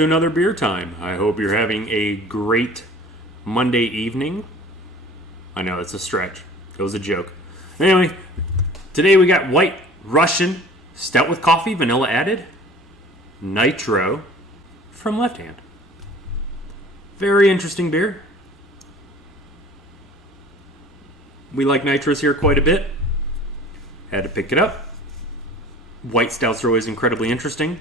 to another beer time. I hope you're having a great Monday evening. I know, it's a stretch. It was a joke. Anyway, today we got White Russian Stout with coffee, vanilla added, nitro from Left Hand. Very interesting beer. We like nitros here quite a bit. Had to pick it up. White stouts are always incredibly interesting.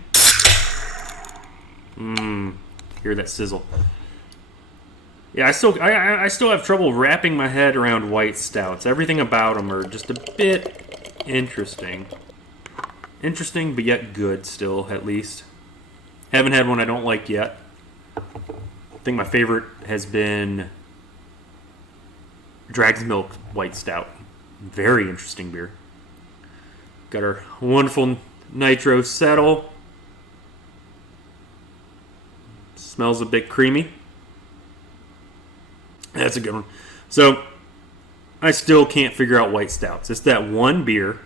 Hear that sizzle. Yeah, I still have trouble wrapping my head around white stouts. Everything about them are just a bit interesting. Interesting, but yet good still, at least. Haven't had one I don't like yet. I think my favorite has been Drag's Milk White Stout. Very interesting beer. Got our wonderful nitro settle. Smells a bit creamy. That's a good one. So, I still can't figure out white stouts. It's that one beer.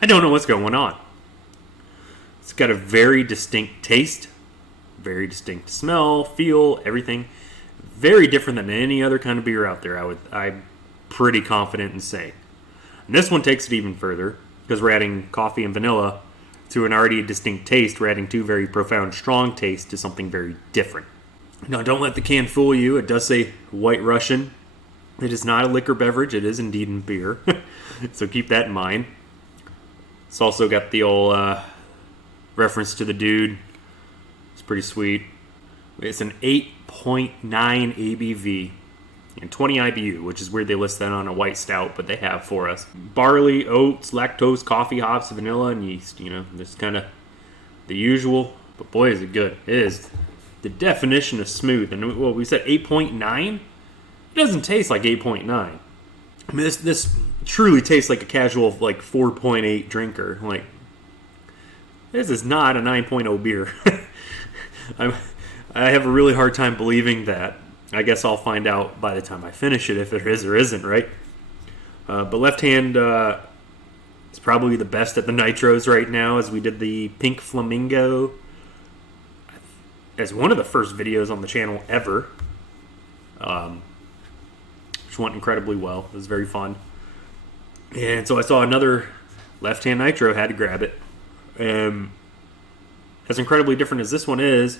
I don't know what's going on. It's got a very distinct taste. Very distinct smell, feel, everything. Very different than any other kind of beer out there, I'm pretty confident in saying. And this one takes it even further, because we're adding coffee and vanilla to an already distinct taste. We're adding two very profound, strong tastes to something very different. Now, don't let the can fool you. It does say White Russian. It is not a liquor beverage. It is indeed in beer. So keep that in mind. It's also got the old reference to the dude. It's pretty sweet. It's an 8.9 ABV and 20 IBU, which is weird they list that on a white stout, but they have for us. Barley, oats, lactose, coffee, hops, vanilla, and yeast. You know, this kind of the usual, but boy, is it good. It is the definition of smooth. And what we said, 8.9? It doesn't taste like 8.9. I mean, this truly tastes like a casual, like 4.8 drinker. Like, this is not a 9.0 beer. I have a really hard time believing that. I guess I'll find out by the time I finish it if it is or isn't, right? But Left Hand is probably the best at the nitros right now, as we did the Pink Flamingo as one of the first videos on the channel ever. Which went incredibly well. It was very fun. And so I saw another Left Hand Nitro, had to grab it. As incredibly different as this one is,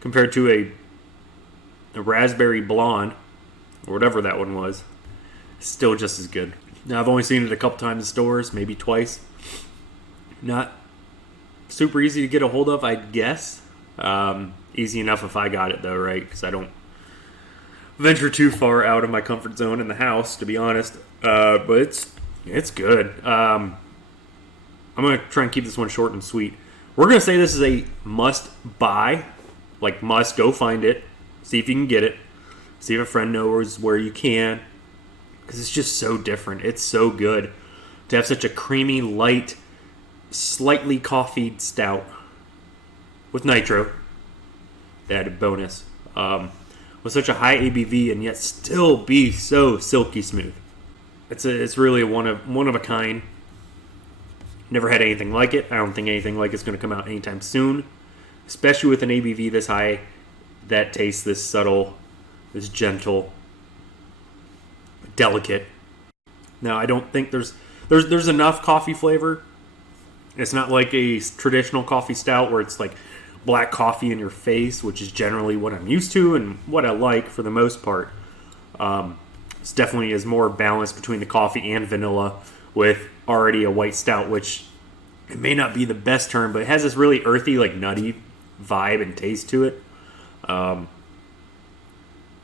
compared to a raspberry blonde, or whatever that one was, still just as good. Now, I've only seen it a couple times in stores, maybe twice. Not super easy to get a hold of, I guess. Easy enough if I got it, though, right? Because I don't venture too far out of my comfort zone in the house, to be honest. But it's good. I'm going to try and keep this one short and sweet. We're going to say this is a must-buy. Like, must, go find it. See if you can get it. See if a friend knows where you can. Because it's just so different. It's so good to have such a creamy, light, slightly coffeed stout with nitro. The added bonus. With such a high ABV and yet still be so silky smooth. It's really one of a kind. Never had anything like it. I don't think anything like it's going to come out anytime soon. Especially with an ABV this high, that tastes this subtle, this gentle, delicate. Now, I don't think there's enough coffee flavor. It's not like a traditional coffee stout where it's like black coffee in your face, which is generally what I'm used to and what I like for the most part. This definitely is more balanced between the coffee and vanilla with already a white stout, which it may not be the best term, but it has this really earthy, like nutty vibe and taste to it. I'm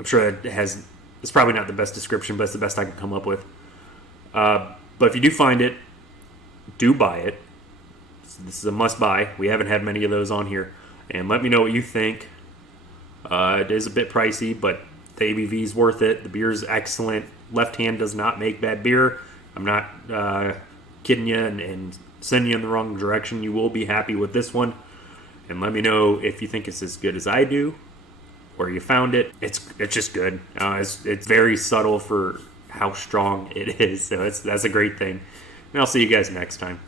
sure it's probably not the best description, but it's the best I can come up with. But if you do find it, do buy it. This is a must buy. We haven't had many of those on here. And let me know what you think. It is a bit pricey, but the ABV is worth it. The beer is excellent. Left Hand does not make bad beer. I'm not kidding you and sending you in the wrong direction. You will be happy with this one. And let me know if you think it's as good as I do, where you found it. It's just good. It's very subtle for how strong it is. So that's a great thing. And I'll see you guys next time.